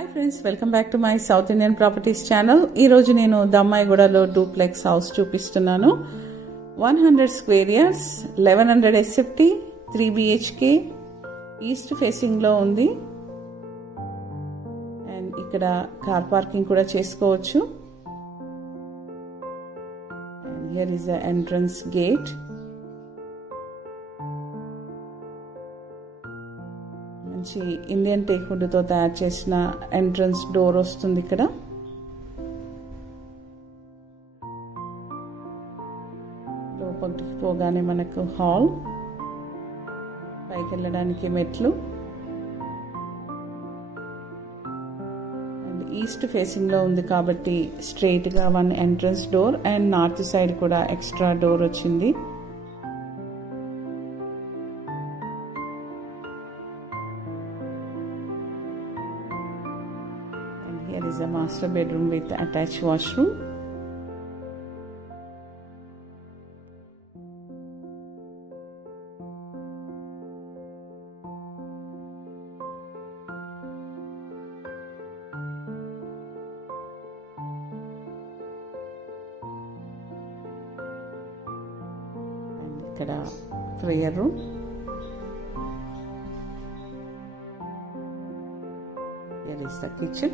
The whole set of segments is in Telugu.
Hi friends, welcome back to my South Indian properties channel. ఈరోజు నేను దమ్మాయిగూడలో డూప్లెక్స్ హౌస్ చూపిస్తున్నాను. 100 square yards, 1100 SFT, 3 BHK, east ఫేసింగ్లో ఉంది. అండ్ ఇక్కడ కార్ పార్కింగ్ కూడా చేసుకోవచ్చు. And here is the entrance gate. మంచి ఇండియన్ టేక్ వుడ్ తో తయారు చేసిన ఎంట్రన్స్ డోర్ వస్తుంది. ఇక్కడ లోపలికి పోగానే మనకు హాల్, పైకి వెళ్ళడానికి మెట్లు. అండ్ ఈస్ట్ ఫేసింగ్ లో ఉంది కాబట్టి స్ట్రైట్ గా 1 entrance door and north side కూడా ఎక్స్ట్రా డోర్ వచ్చింది. Here is a master bedroom with attached washroom. And ikkada prayer room. Here is the kitchen.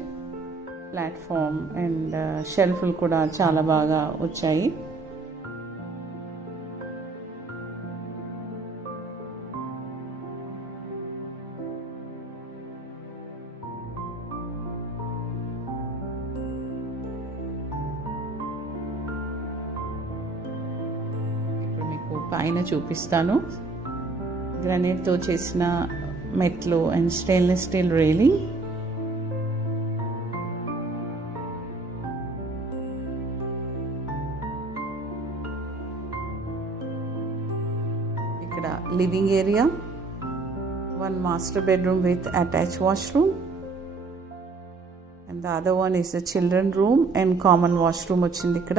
Platform and షెల్ఫ్లు కూడా చాలా బాగా వచ్చాయి. ఇప్పుడు మీకు పైన చూపిస్తాను. గ్రానైట్తో చేసిన మెట్లు అండ్ స్టెయిన్లెస్ స్టీల్ రైలింగ్. ఇక్కడ living area, 1 master bedroom with attached washroom and the other one is a children room and common washroom వచ్చింది. ఇక్కడ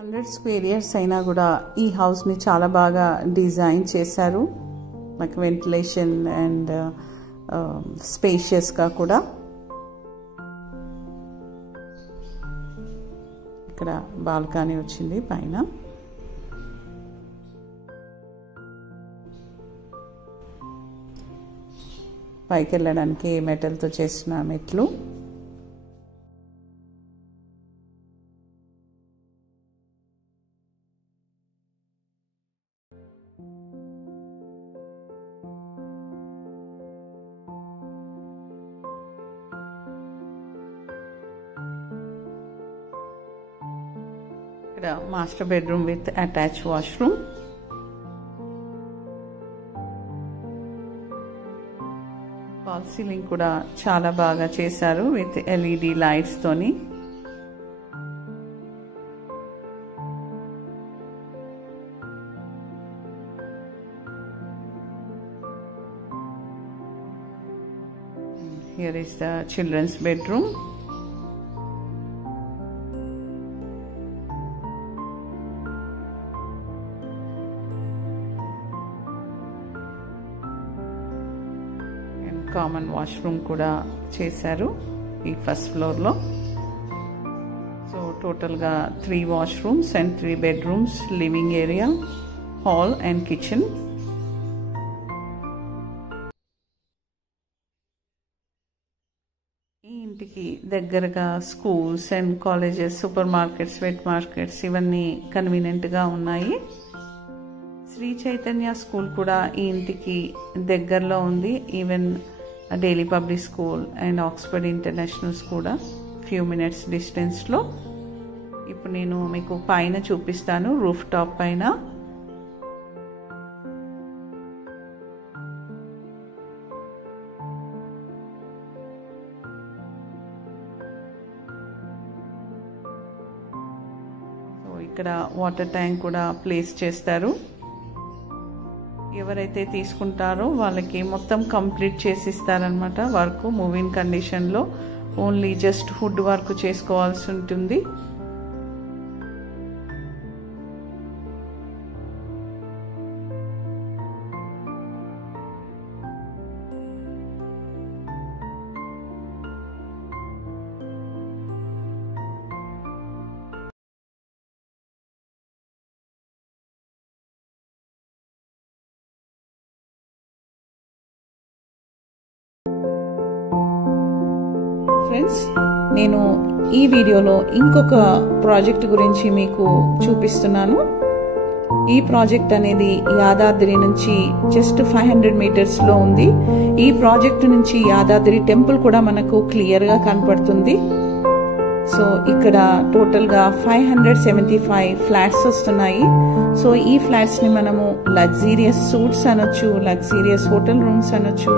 100 స్క్వేర్ ఇయర్స్ అయినా కూడా ఈ హౌస్ ని చాలా బాగా డిజైన్ చేశారు. మనకి వెంటిలేషన్ అండ్ స్పేషియస్ గా కూడా. ఇక్కడ బాల్కనీ వచ్చింది పైన. పైకి వెళ్ళడానికి మెటల్తో చేసిన మెట్లు. ఇక్కడ master bedroom with attach washroom. Fall ceiling కూడా చాలా బాగా చేశారు విత్ LED లైట్స్ తోని. Here is the children's bedroom. Common washroom కూడా చేశారు ఈ ఫస్ట్ ఫ్లోర్లో. సో టోటల్గా 3 washrooms and 3 bedrooms, living area, hall and kitchen. ఈ ఇంటికి దగ్గరగా schools and colleges, super markets, wet markets ఇవన్నీ కన్వీనియంట్గా ఉన్నాయి. శ్రీ చైతన్య స్కూల్ కూడా ఈ ఇంటికి దగ్గరలో ఉంది. Even daily public school and Oxford international కూడా ఫ్యూ మినిట్స్ డిస్టెన్స్లో. ఇప్పుడు నేను మీకు పైన చూపిస్తాను, రూఫ్ టాప్ పైన. సో ఇక్కడ వాటర్ ట్యాంక్ కూడా ప్లేస్ చేస్తారు. ఎవరైతే తీసుకుంటారో వాళ్ళకి మొత్తం కంప్లీట్ చేసి ఇస్తారనమాట వర్క్. మూవింగ్ కండిషన్లో ఓన్లీ జస్ట్ హుడ్ వర్క్ చేసుకోవాల్సి ఉంటుంది. ఫ్రెండ్స్, నేను ఈ వీడియోలో ఇంకొక ప్రాజెక్ట్ గురించి మీకు చూపిస్తున్నాను. ఈ ప్రాజెక్ట్ అనేది యాదాద్రి నుంచి జస్ట్ 500 మీటర్స్లో ఉంది. ఈ ప్రాజెక్ట్ నుంచి యాదాద్రి టెంపుల్ కూడా మనకు క్లియర్గా కనపడుతుంది. సో ఇక్కడ టోటల్గా 575 ఫ్లాట్స్ వస్తున్నాయి. సో ఈ ఫ్లాట్స్ని మనము లగ్జీరియస్ సూట్స్ అనొచ్చు, లగ్జీరియస్ హోటల్ రూమ్స్ అనొచ్చు.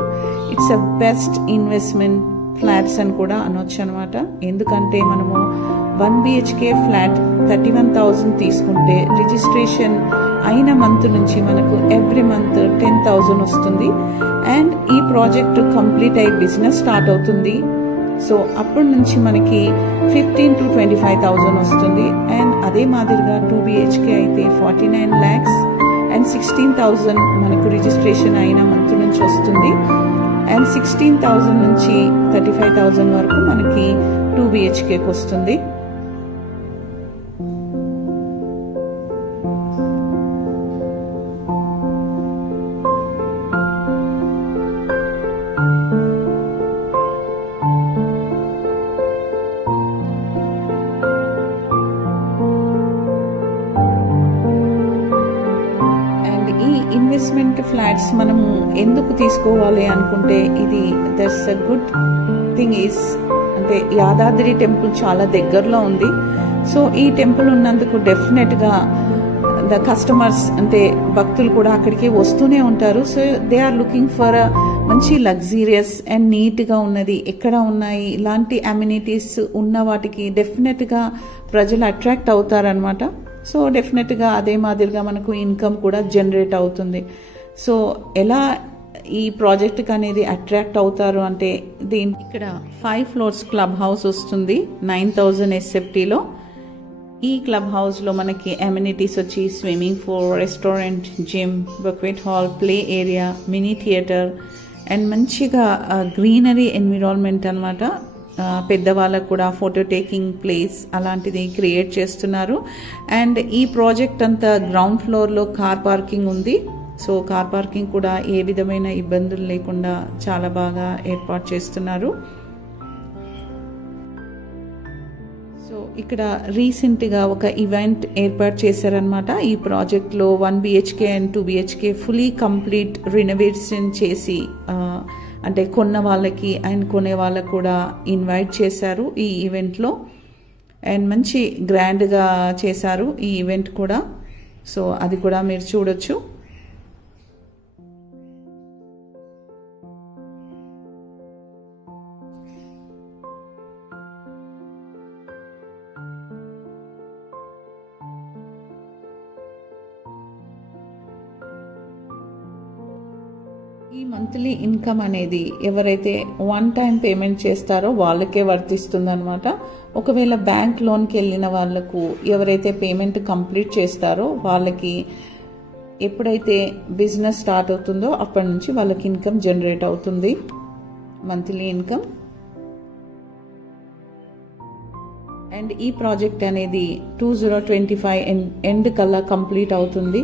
It's a best investment flats అని కూడా అనొచ్చు అనమాట. ఎందుకంటే మనము 1 BHK ఫ్లాట్ 31,000 తీసుకుంటే రిజిస్ట్రేషన్ అయిన మంత్ నుంచి మనకు ఎవ్రీ మంత్ 10,000 వస్తుంది. అండ్ ఈ ప్రాజెక్ట్ కంప్లీట్ అయ్యి బిజినెస్ స్టార్ట్ అవుతుంది. సో అప్పటి నుంచి మనకి 15,000 to 25,000 వస్తుంది. అండ్ అదే మాదిరిగా 2 BHK అయితే 49 lakhs అండ్ 16,000 మనకు రిజిస్ట్రేషన్ అయిన మంత్ నుంచి వస్తుంది. అండ్ 16,000 నుంచి 35,000 వరకు మనకి 2 BHKకి వస్తుంది. ఇన్వెస్ట్మెంట్ ఫ్లాట్స్ మనము ఎందుకు తీసుకోవాలి అనుకుంటే ఇది that's a good thing is అంటే యాదాద్రి టెంపుల్ చాలా దగ్గరలో ఉంది. సో ఈ టెంపుల్ ఉన్నందుకు డెఫినెట్గా ద కస్టమర్స్ అంటే భక్తులు కూడా అక్కడికి వస్తూనే ఉంటారు. So they are looking for a మంచి లగ్జీరియస్ అండ్ నీట్గా ఉన్నది ఎక్కడ ఉన్నాయి, ఇలాంటి అమ్యూనిటీస్ ఉన్న వాటికి డెఫినెట్గా ప్రజలు అట్రాక్ట్ అవుతారనమాట. సో డెఫినెట్గా అదే మాదిరిగా మనకు ఇన్కమ్ కూడా జనరేట్ అవుతుంది. సో ఎలా ఈ ప్రాజెక్ట్కి అనేది అట్రాక్ట్ అవుతారు అంటే ఇక్కడ 5 floors క్లబ్ హౌస్ వస్తుంది 9,000 SFTలో. ఈ క్లబ్ హౌస్లో మనకి అమ్యూనిటీస్ వచ్చి swimming pool, restaurant, gym, banquet hall, play area, mini theatre and మంచిగా గ్రీనరీ ఎన్విరాన్మెంట్ అనమాట. పెద్దవాళ్ళకు కూడా ఫోటో టేకింగ్ ప్లేస్ అలాంటిది క్రియేట్ చేస్తున్నారు. అండ్ ఈ ప్రాజెక్ట్ అంతా గ్రౌండ్ ఫ్లోర్లో కార్ పార్కింగ్ ఉంది. సో కార్ పార్కింగ్ కూడా ఏ విధమైన ఇబ్బందులు లేకుండా చాలా బాగా ఏర్పాటు చేస్తున్నారు. సో ఇక్కడ రీసెంట్గా ఒక ఈవెంట్ ఏర్పాటు చేశారనమాట. ఈ ప్రాజెక్ట్లో 1 BHK and 2 BHK fully complete renovation చేసి అంటే కొన్న వాళ్ళకి అండ్ కొనే వాళ్ళకు కూడా ఇన్వైట్ చేశారు ఈ ఈవెంట్లో. అండ్ మంచి గ్రాండ్గా చేశారు ఈ ఈవెంట్ కూడా. సో అది కూడా మీరు చూడొచ్చు. ఈ మంత్లీ ఇన్కమ్ అనేది ఎవరైతే 1 time పేమెంట్ చేస్తారో వాళ్ళకే వర్తిస్తుంది అనమాట. ఒకవేళ బ్యాంక్ లోన్కి వెళ్ళిన వాళ్ళకు ఎవరైతే పేమెంట్ కంప్లీట్ చేస్తారో వాళ్ళకి ఎప్పుడైతే బిజినెస్ స్టార్ట్ అవుతుందో అప్పటి నుంచి వాళ్ళకి ఇన్కమ్ జనరేట్ అవుతుంది, మంత్లీ ఇన్కమ్. అండ్ ఈ ప్రాజెక్ట్ అనేది 2025 ఎండ్ కల్లా కంప్లీట్ అవుతుంది.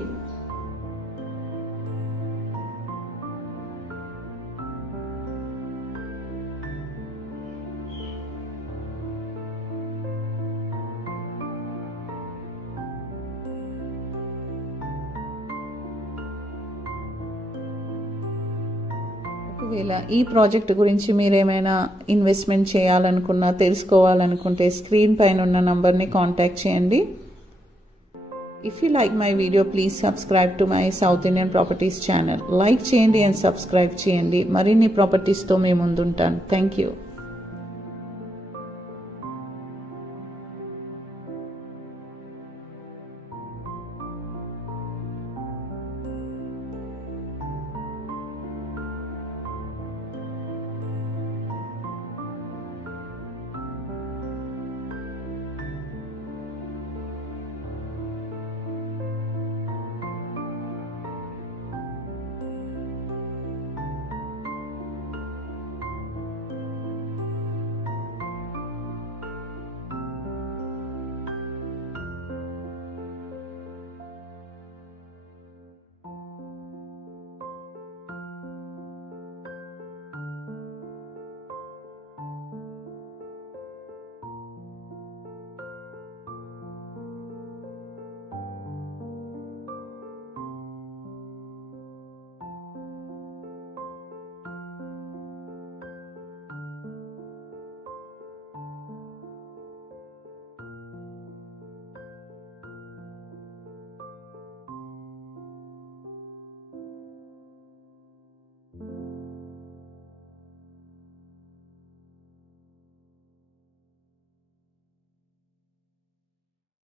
ఒకవేళ ఈ ప్రాజెక్ట్ గురించి మీరేమైనా ఇన్వెస్ట్మెంట్ చేయాలనుకున్నా, తెలుసుకోవాలనుకుంటే స్క్రీన్ పైన ఉన్న నంబర్ని కాంటాక్ట్ చేయండి. If you like my video please subscribe to my South Indian properties channel. Like చేయండి అండ్ సబ్స్క్రైబ్ చేయండి. మరిన్ని ప్రాపర్టీస్తో మేము ముందుంటాను. Thank you.